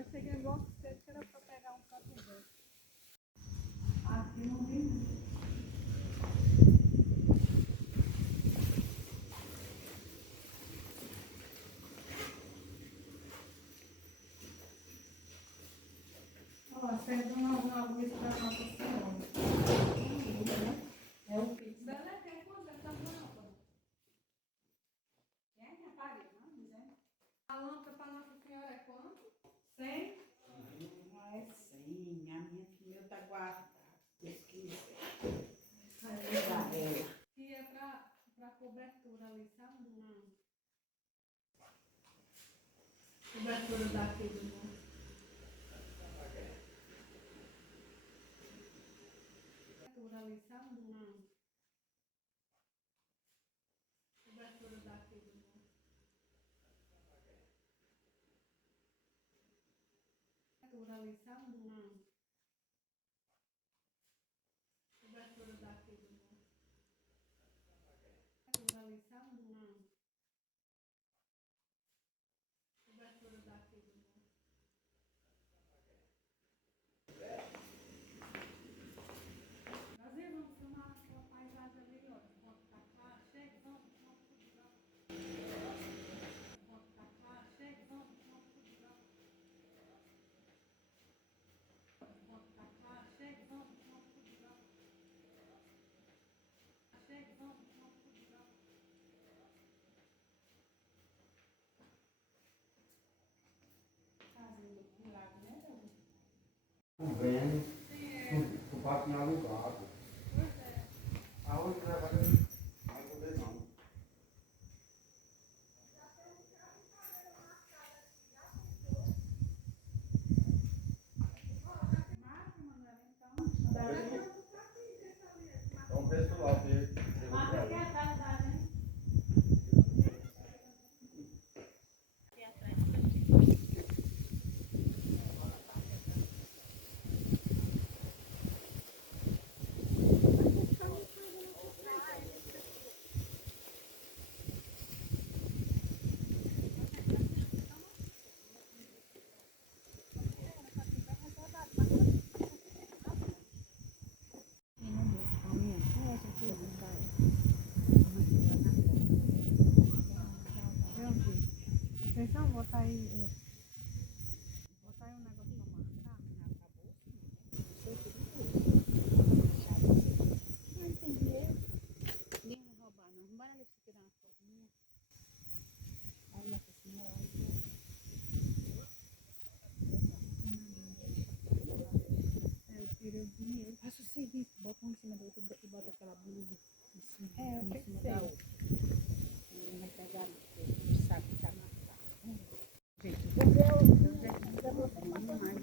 Eu cheguei logo cedo que era para pegar um canto desse. Aqui não vi. Ó, acende uma luz para Nossa Senhora. É o Pix dela, é quanto? Essa lâmpada. É minha parede, não dizendo. A lâmpada para Nossa Senhora é quanto? 100? Não é 100. A minha filha está guardada. Deus quiser. Que é para cobertura ali, sabe? Cobertura daqui do mundo. Cobertura ali, sabe? Cobertura daqui do mundo. Cobertura ali, sabe? Cobertura daqui do mundo. Cobertura ali, sabe? Cobertura daqui do mundo. Nós vamos filmar aquela paisagem ali, ó. Ponto pra cá, chega, vamos tudo lá. Ponto pra cá, chega, vamos tudo lá. Ponto pra cá, chega, vamos tudo lá. Chega, vamos tudo lá. Fazendo milagre, né, Deus? Vendo, tu bate em alugado. Aonde vai fazer? Vai poder não. Então, pessoal, Marca aqui atrás da gente. Vocês vão botar aí. Botar aí um negócio para marcar. Não entendi. Nem roubar, não. Bora ali pra você tirar uma foto minha. Aí, Nossa Senhora. Eu tirei o dinheiro. Faça o serviço. Bota um em cima do outro e bota aquela blusa em cima, É, eu em cima da pensei. outra. E vai pegar ali, porque sabe que tá marcado. Gente, eu vou botar mais.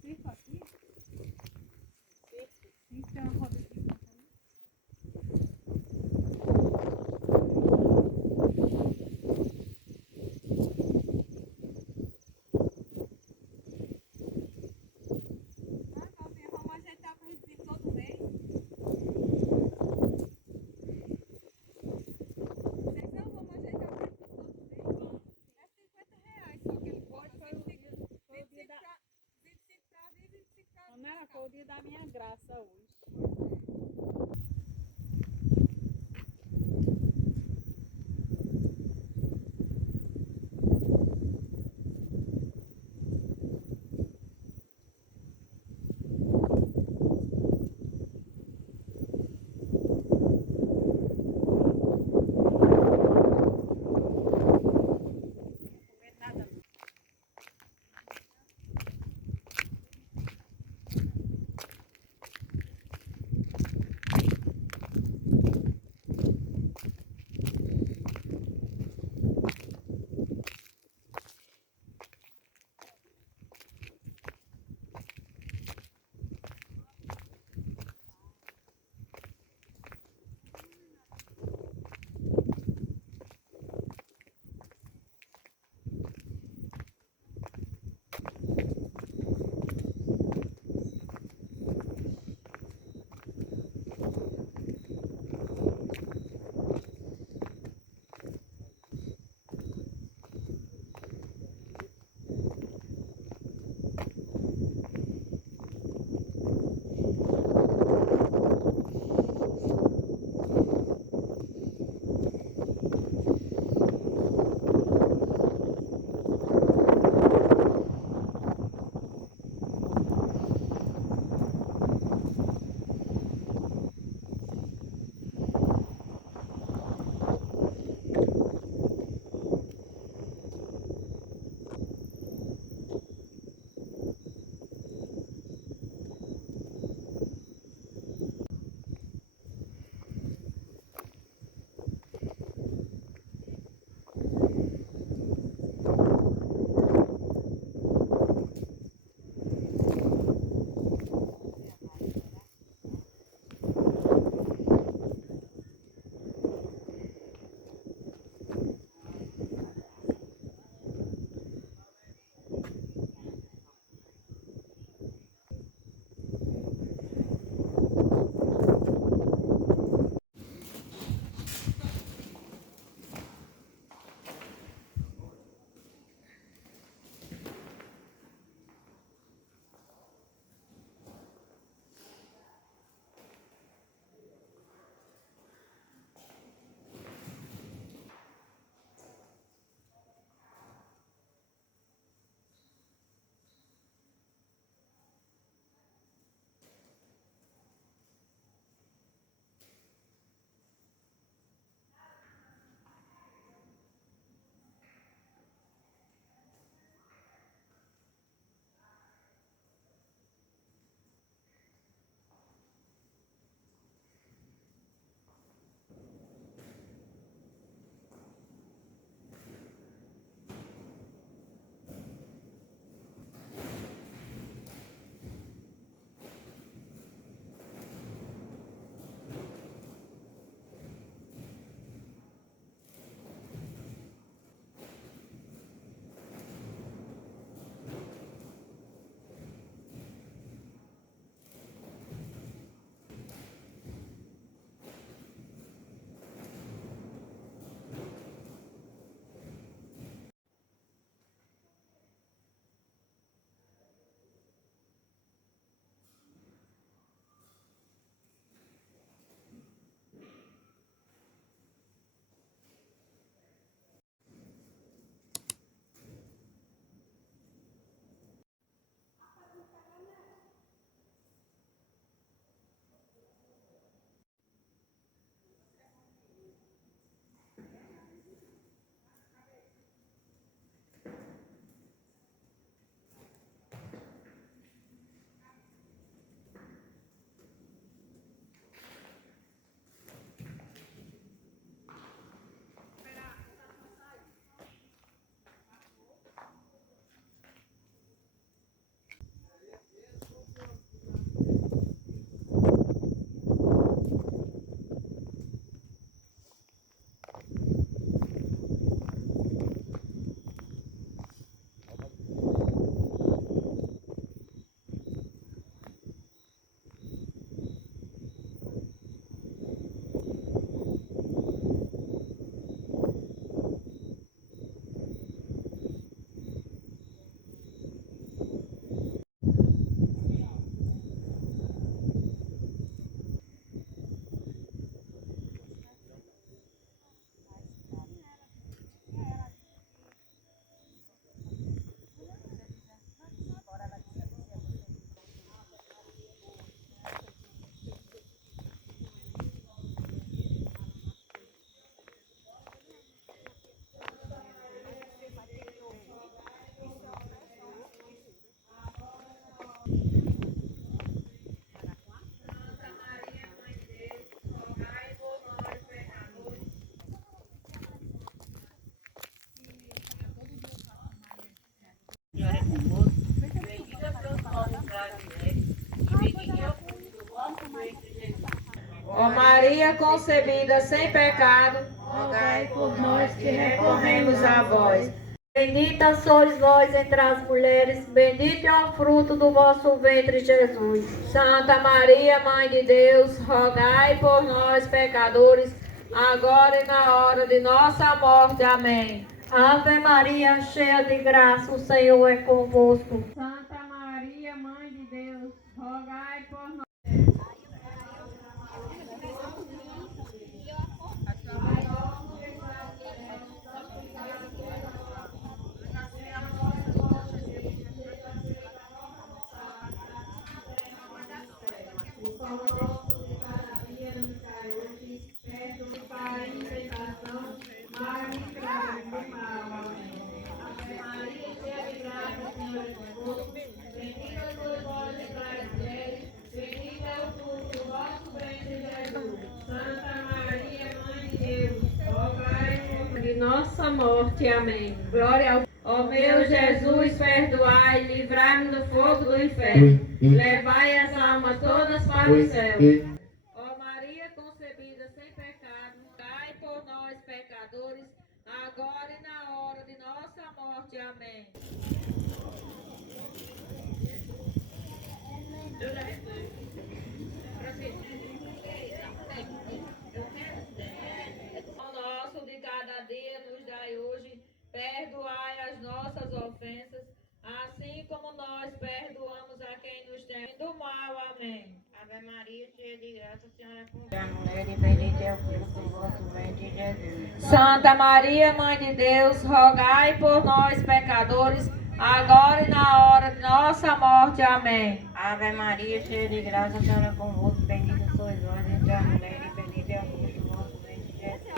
Fica aqui. Fica a roda aqui. Vamos ajeitar para a gente vir todo mês. Vocês não vão ajeitar para a gente vir todo mês? É R$ 50 só que ele cobra. 25 para vir, 25 para Não era, foi o dia da minha graça hoje. Ó Maria concebida sem pecado, rogai por nós que recorremos a vós. Bendita sois vós entre as mulheres, bendito é o fruto do vosso ventre, Jesus. Santa Maria, Mãe de Deus, rogai por nós, pecadores, agora e na hora de nossa morte. Amém. Ave Maria, cheia de graça, o Senhor é convosco. Santa Maria, Mãe de Deus, rogai por nós. De nossa morte. Amém. Glória ao ó meu Jesus, perdoai, livrai-me do fogo do inferno, levai as almas todas para o céu. Ó Maria concebida sem pecado, rogai por nós, pecadores, agora e na hora de nossa morte. Amém. O nosso de cada dia nos dai hoje, perdoai as nossas ofensas, assim como nós perdoamos a quem nos tem do mal. Amém. Ave Maria, cheia de graça, o Senhor é convosco. Mulher, e bendito é o fruto do vosso ventre, Jesus. Santa Maria, Mãe de Deus, rogai por nós, pecadores, agora e na hora de nossa morte. Amém. Ave Maria, cheia de graça, o Senhor é convosco. Bendita sois vós entre as mulheres, e bendito é o fruto do vosso ventre, Jesus.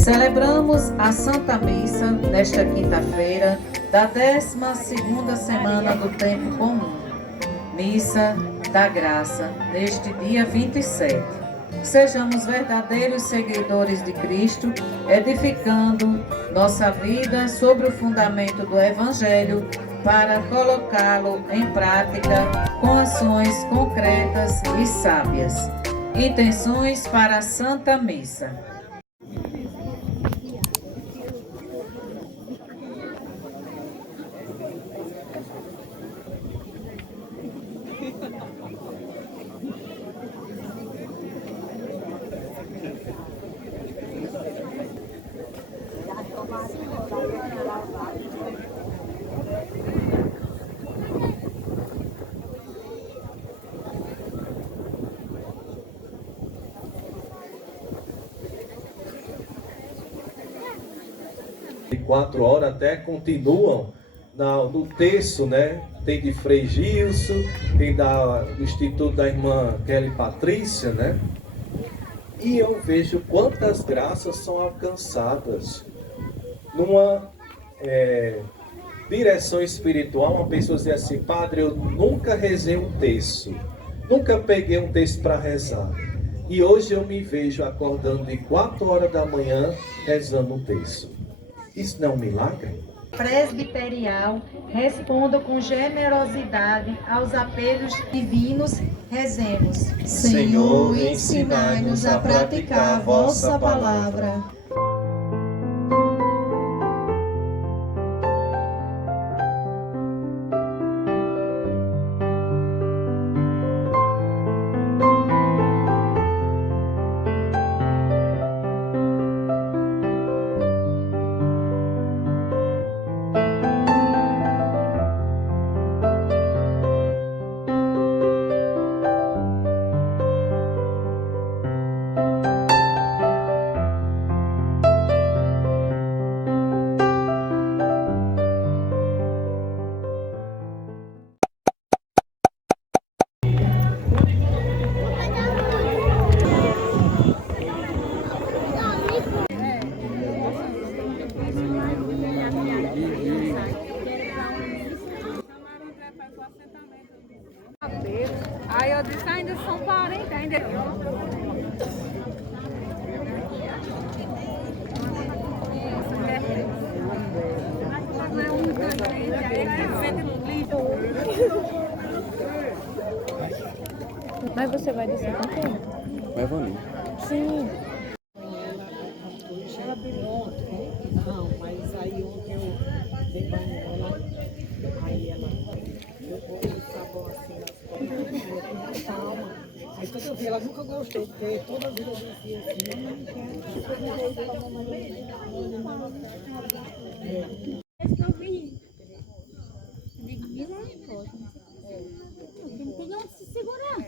Celebramos a Santa Missa nesta quinta-feira da 12ª semana do Tempo Comum. Missa da Graça, neste dia 27. Sejamos verdadeiros seguidores de Cristo, edificando nossa vida sobre o fundamento do Evangelho para colocá-lo em prática com ações concretas e sábias. Intenções para a Santa Missa. De 4 horas até continuam no terço, né? Tem de Frei Gilson, tem do Instituto da Irmã Kelly Patrícia, né? E eu vejo quantas graças são alcançadas numa direção espiritual. Uma pessoa diz assim: Padre, eu nunca rezei um terço, nunca peguei um terço para rezar. E hoje eu me vejo acordando de 4 horas da manhã rezando um terço. Isso não é um milagre? Presbiterial, respondo com generosidade aos apelos divinos, rezemos. Senhor, ensinai-nos a praticar a vossa palavra. Mas você vai descer com quem? Vai, Vani. Sim. Não, mas aí ontem eu dei banho nela, aí ela jogou o sabão assim nas costas, calma. Aí quando eu vi, ela nunca gostou, porque toda vida eu dizia assim, não quero. Eu vi. Eu digo, misericórdia. Não tem onde se segurar.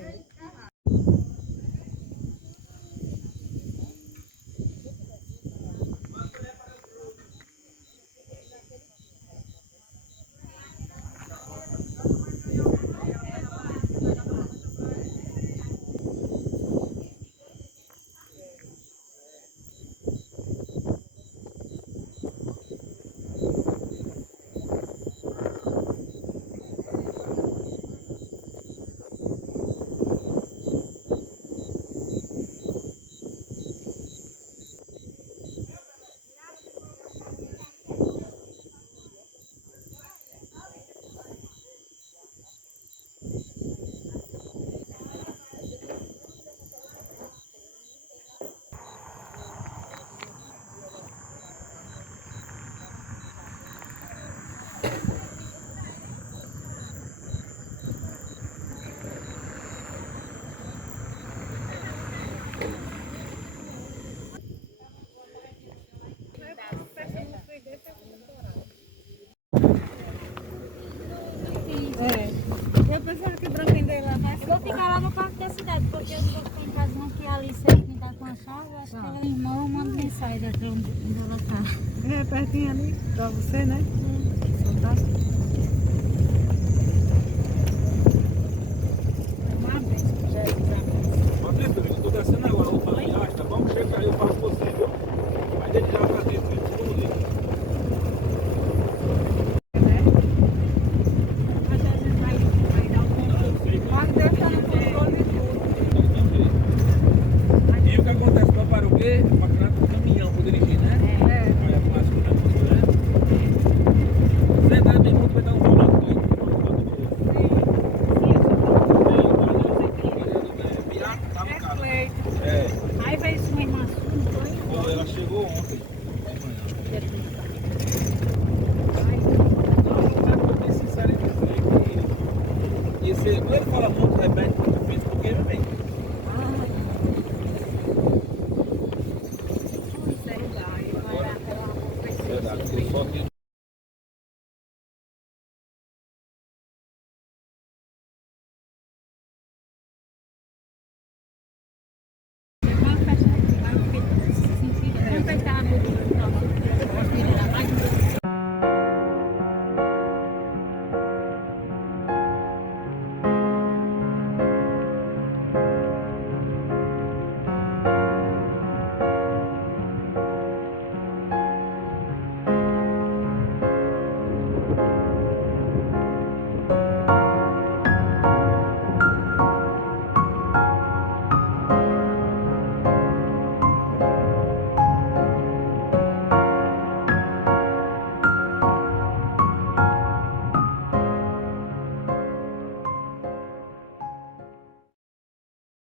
Eu pensava que o branquinho dele lá vai. Eu vou ficar lá no parque da cidade, porque eu tô com casinha que ali sei quem tá com a chave. Acho que ela é irmã, eu mando mensagem daqui onde ela tá. É pertinho ali, pra você, né? Fantástico. Patrícia, eu estou descendo agora, vou falar em Asta, vamos chegar aí, eu faço você, viu? Aí deixa já pra dentro, vamos ver. E o que acontece? Para o quê? Para criar um caminhão para dirigir, né? Aí é fácil, né? Você dá bem muito, vai dar um rolando doido. Aí veio esse mesmo assunto, foi? Ela chegou ontem de manhã. Eu tenho sincero em dizer que quando ele fala muito, repete.